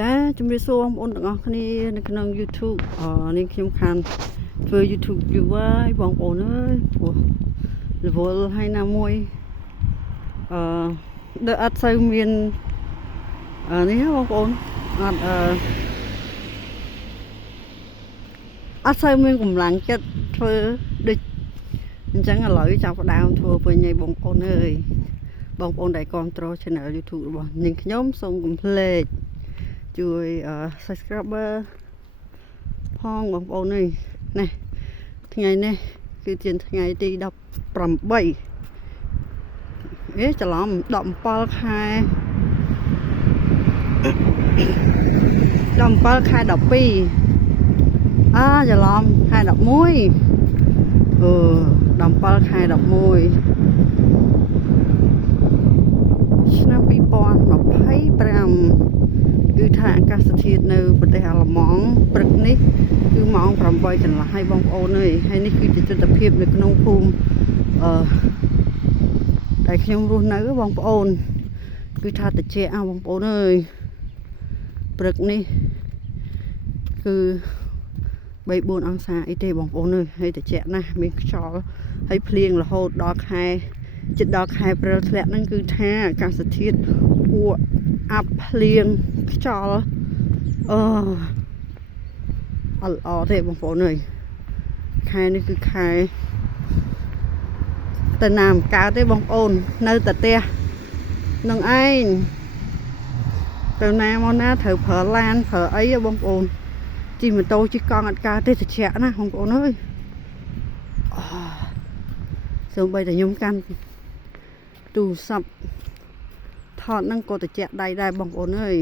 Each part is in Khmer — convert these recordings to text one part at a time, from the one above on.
ចាជំរាបសួរបងប្អូនទាំងអស់គ្នានៅក្នុង YouTube នេះខ្ញុំខានធ្វើ YouTube យូរហើយបងប្អូនអើយព្រោះរវល់ហើយណាមួយដែលអត់សូវមាននេះបងប្អូនអត់សូវមានកម្លាំងចិត្តធ្វើដូចអញ្ចឹងឥឡូវចាប់ផ្ដើមធ្វើវិញឲ្យបងប្អូនអើយបងប្អូនដែលគ្រប់គ្រង Channel YouTube របស់នាងខ្ញុំសូមកុំភ្លេចជួយ subscriber ផងបងប្អូនអើយនេះថ្ងៃនេះគឺជាថ្ងៃទី18ច្រឡំ17ខែ17ខែ12ច្រឡំខែ11 17ខែ11ឆ្នាំ2025គឺថាអាកាសធាតុនៅប្រទេសអាល្លឺម៉ង់ព្រឹកនេះគឺម៉ោង8កន្លះហើយបងប្អូនអើយហើយនេះគឺជាទិដ្ឋភាពនៅក្នុងភូមិដែលខ្ញុំរស់នៅបងប្អូនគឺថាត្រជាក់បងប្អូនអើយព្រឹកនេះគឺ3-4 អង្សាអីទេបងប្អូនអើយហើយត្រជាក់ណាស់មានខ្យល់ហើយភ្លៀងរហូតដល់ខែជិតដល់ខែព្រិលធ្លាក់ហ្នឹងគឺថាអាកាសធាតុពួកអាប់ភ្លៀងខ្យល់អត់ល្អទេបងប្អូនអើយខែនេះគឺខែទៅណាមិនកើតទេបងប្អូននៅតែផ្ទះនឹងឯងទៅណាមកណាត្រូវប្រើឡានប្រើអីបងប្អូនជិះម៉ូតូជិះកង់អត់កើតទេត្រជាក់ណាបងប្អូនអើយសូម្បីតែខ្ញុំកាន់ទូរស័ព្ទថតហ្នឹងក៏ត្រជាក់ដៃដែរបងប្អូនអើយ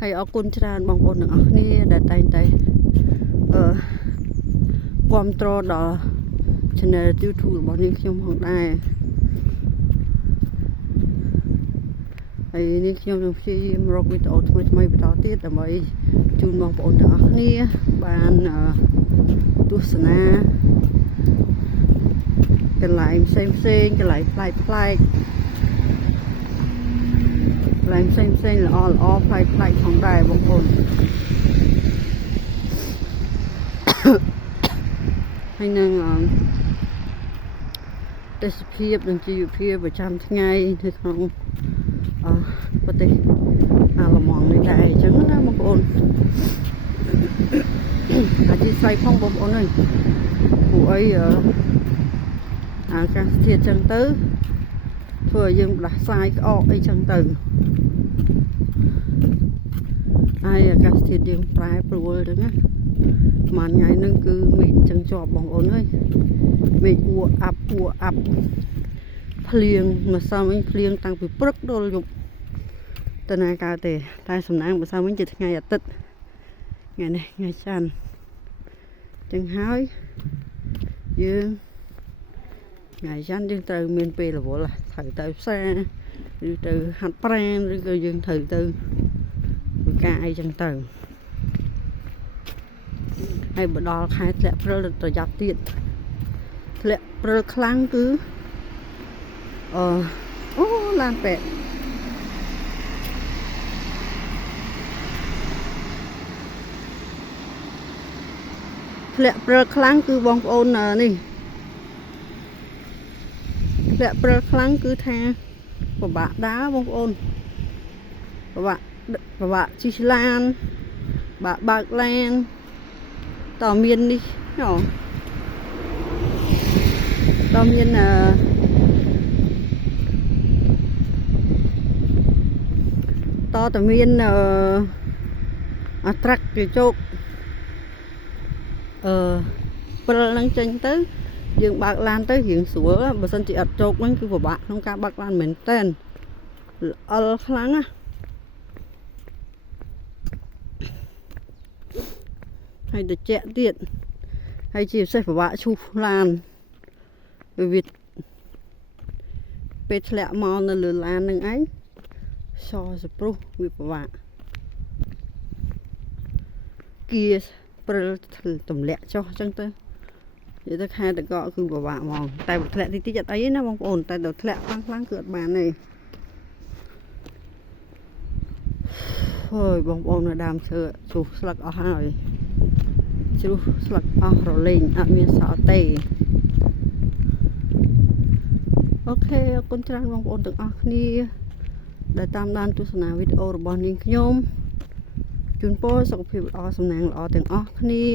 ហើយអរគុណច្រើនបងប្អូនទាំងអស់គ្នាដែលតែងតែគាំទ្រដល់ Channel YouTube របស់នាងខ្ញុំផងដែរហើយនេះខ្ញុំនឹងព្យាយាមរកវីដេអូថ្មីបន្តទៀតដើម្បីជូនបងប្អូនទាំងអស់គ្នាបានទស្សនាកន្លែងផ្សេងកន្លែងប្លែកកន្លែងផ្សេងល្អប្លែកផងដែរបងប្អូនហើយនឹងទេសភាពនិងជីវភាពប្រចាំថ្ងៃនៅក្នុងប្រទេសអាល្លឺម៉ង់នេះដែរអញ្ចឹងណាបងប្អូនអាជីស្អីផងបងប្អូនអើយពួកអីអាកាសធាតុចឹងទៅធ្វើឲ្យយើងផ្ដាសាយក្អកអីចឹងទៅហើយអាកាសធាតុយើងប្រែប្រួលចឹងណាមួយថ្ងៃហ្នឹងគឺមេឃចឹងជាប់បងប្អូនអើយមេឃអ៊ូអាប់ភ្លៀងម្សិលមិញភ្លៀងតាំងពីព្រឹកដល់យប់តើណាកើតទេតែសំណាងម្សិលមិញជាថ្ងៃអាទិត្យថ្ងៃនេះថ្ងៃច័ន្ទចឹងហើយយើងថ្ងៃច័ន្ទយើងត្រូវមានពេលរវល់ត្រូវទៅផ្សារឬទៅហាត់ប្រាណឬក៏យើងត្រូវទៅធ្វើការអីចឹងទៅហើយបើដល់ខែធ្លាក់ព្រិលប្រយ័ត្នទៀតធ្លាក់ព្រិលខ្លាំងគឺឡានពេទ្យធ្លាក់ព្រិលខ្លាំងគឺបងប្អូននេះធ្លាក់ព្រិលខ្លាំងគឺថាពិបាកដើរបងប្អូនពិបាកជិះឡានបើកឡានតើមាននេះតើមានតើមានត្រាក់គេជោគព្រិលហ្នឹងចេញទៅយើងបើកឡានទៅរៀងស្រួលបើសិនជាអត់ជោគហ្នឹងគឺពិបាកក្នុងការបើកឡានមែនតើល្អលខ្លាំងណាហើយត្រជាក់ទៀតហើយជាពិសេសពិបាកឈូសឡានវាពេលធ្លាក់មកនៅលើឡានហ្នឹងឯងសព្រោះវាពិបាកគៀព្រិលទម្លាក់ចុះអញ្ចឹងទៅនិយាយទៅខែតកគឺពិបាកហ្មងតែធ្លាក់តិចអត់អីណាបងប្អូនតែដល់ធ្លាក់ខ្លាំងគឺអត់បានទេ thôi bong bong là đàm sữa chụp sạc ở hai chụp sạc ở rồi lên ở miền sao tây ok con trai bong bong từng ở kia để tam đan tu sna videoរបស់នាងខ្ញុំជូនពរសុខភាពល្អសំណាងល្អទាំងអស់គ្នា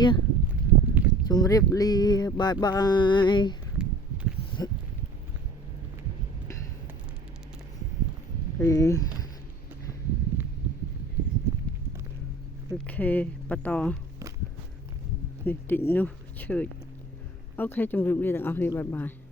ជម្រាបលាបាយបាយអូខេបន្តនេះតិចនោះឈើអូខេជម្រាបលាទាំងអស់គ្នាបាយបាយ